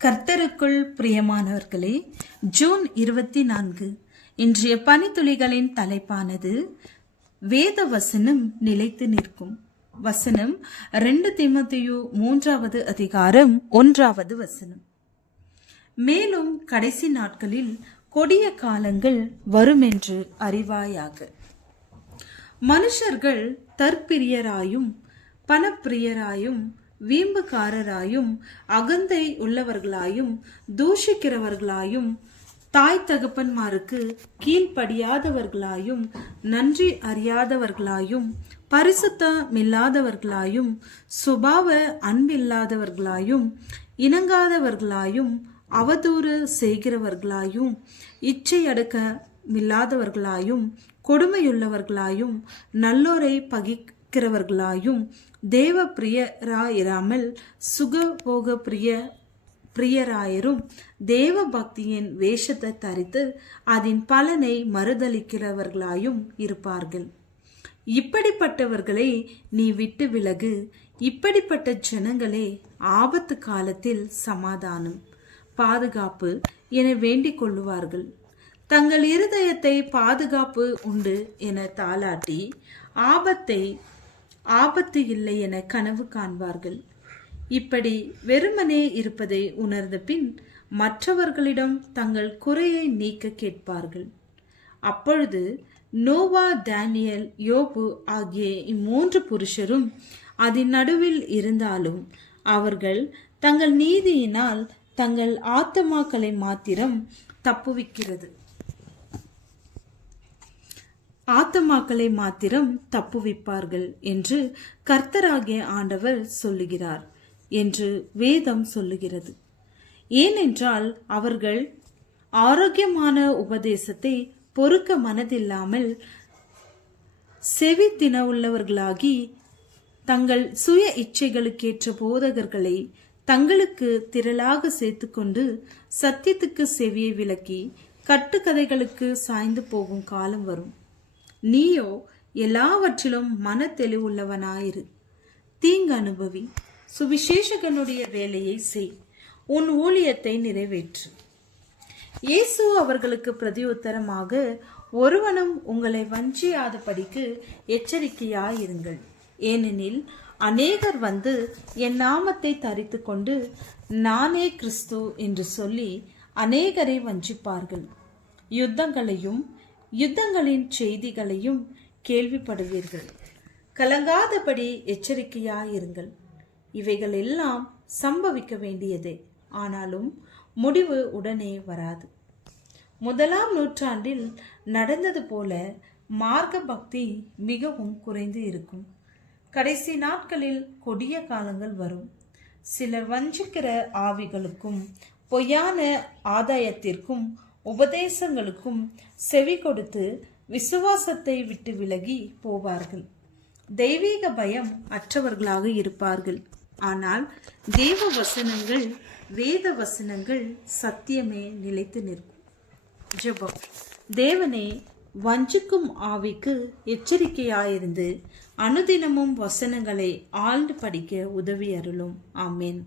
கர்த்தருக்குள் பிரியமானவர்களே, ஜூன் 24 இன்றைய பனித்துளிகளின் தலைப்பானது வேத வசனம் நிலைத்து நிற்கும். வசனம் 2 தீமோத்தேயு 3வது அதிகாரம் 1வது வசனம். மேலும் கடைசி நாட்களில் கொடிய காலங்கள் வருமென்று அறிவாயாக. மனுஷர்கள் தற்பிரியராயும் பணப்பிரியராயும் வீம்புக்காரராயும் அகந்தை உள்ளவர்களாயும் தூஷிக்கிறவர்களாயும் தாய் தகப்பன்மாருக்கு கீழ்ப்படியாதவர்களாயும் நன்றி அறியாதவர்களாயும் பரிசுத்தமில்லாதவர்களாயும் சுபாவ அன்பில்லாதவர்களாயும் இணங்காதவர்களாயும் அவதூறு செய்கிறவர்களாயும் இச்சையடக்கமில்லாதவர்களாயும் கொடுமையுள்ளவர்களாயும் நல்லோரை பகிக்கிறவர்களாயும் தேவ பிரியராயிராமல் சுகபோக பிரியராயரும் தேவ பக்தியின் வேஷத்தை தரித்து அதன் பலனை மறுதளிக்கிறவர்களாயும் இருப்பார்கள். இப்படிப்பட்டவர்களை நீ விட்டு விலகு. இப்படிப்பட்ட ஜனங்களே ஆபத்து காலத்தில் சமாதானம் பாதுகாப்பு என வேண்டிக் கொள்ளுவார்கள். தங்கள் இருதயத்தை பாதுகாப்பு உண்டு என தாளாட்டி ஆபத்து இல்லை என கனவு காண்பார்கள். இப்படி வெறுமனே இருப்பதை உணர்ந்த பின் மற்றவர்களிடம் தங்கள் குறையை நீக்க கேட்பார்கள். அப்பொழுது நோவா, டேனியல், யோபு ஆகிய 3 புருஷரும் அதன் நடுவில் இருந்தாலும் அவர்கள் தங்கள் நீதியினால் தங்கள் ஆத்துமாக்களை மாத்திரம் தப்புவிப்பார்கள் என்று கர்த்தராகிய ஆண்டவர் சொல்லுகிறார் என்று வேதம் சொல்லுகிறது. ஏனென்றால் அவர்கள் ஆரோக்கியமான உபதேசத்தை பொறுக்க மனதில்லாமல் செவி தினவுள்ளவர்களாகி தங்கள் சுய இச்சைகளுக்கேற்ற போதகர்களை தங்களுக்கு திரளாக சேர்த்துக்கொண்டு சத்தியத்துக்கு செவியை விலக்கி கட்டுக்கதைகளுக்கு சாய்ந்து போகும் காலம் வரும். நீயோ எல்லாவற்றிலும் மன தெளிவுள்ளவனாயிரு. தீங்கு அனுபவி. சுவிசேஷகனுடைய வேலையை செய். உன் ஊழியத்தை நிறைவேற்று. இயேசு அவர்களுக்கு பிரதியுத்தரமாக, ஒருவனும் உங்களை வஞ்சியாதபடிக்கு எச்சரிக்கையாயிருங்கள். ஏனெனில் அநேகர் வந்து என் நாமத்தை தரித்து கொண்டு நானே கிறிஸ்து என்று சொல்லி அநேகரை வஞ்சிப்பார்கள். யுத்தங்களின் செய்திகளையும் கேள்விப்படுவீர்கள். கலங்காதபடி எச்சரிக்கையாயிருங்கள். இவைகள் எல்லாம் சம்பவிக்க வேண்டியதே, ஆனாலும் முடிவு உடனே வராது. 1ஆம் நூற்றாண்டில் நடந்தது போல மார்க்க பக்தி மிகவும் குறைந்து இருக்கும். கடைசி நாட்களில் கொடிய காலங்கள் வரும். சிலர் வஞ்சிக்கிற ஆவிகளுக்கும் பொய்யான ஆதாயத்திற்கும் உபதேசங்களுக்கும் செவி கொடுத்து விசுவாசத்தை விட்டு விலகி போவார்கள். தெய்வீக பயம் அற்றவர்களாக இருப்பார்கள். ஆனால் வேத வசனங்கள் சத்தியமே நிலைத்து நிற்கும். ஜெபம். தேவனே, வஞ்சிக்கும் ஆவிக்கு எச்சரிக்கையாயிருந்து அனுதினமும் வசனங்களை ஆழ்ந்து படிக்க உதவி அருளும். ஆமேன்.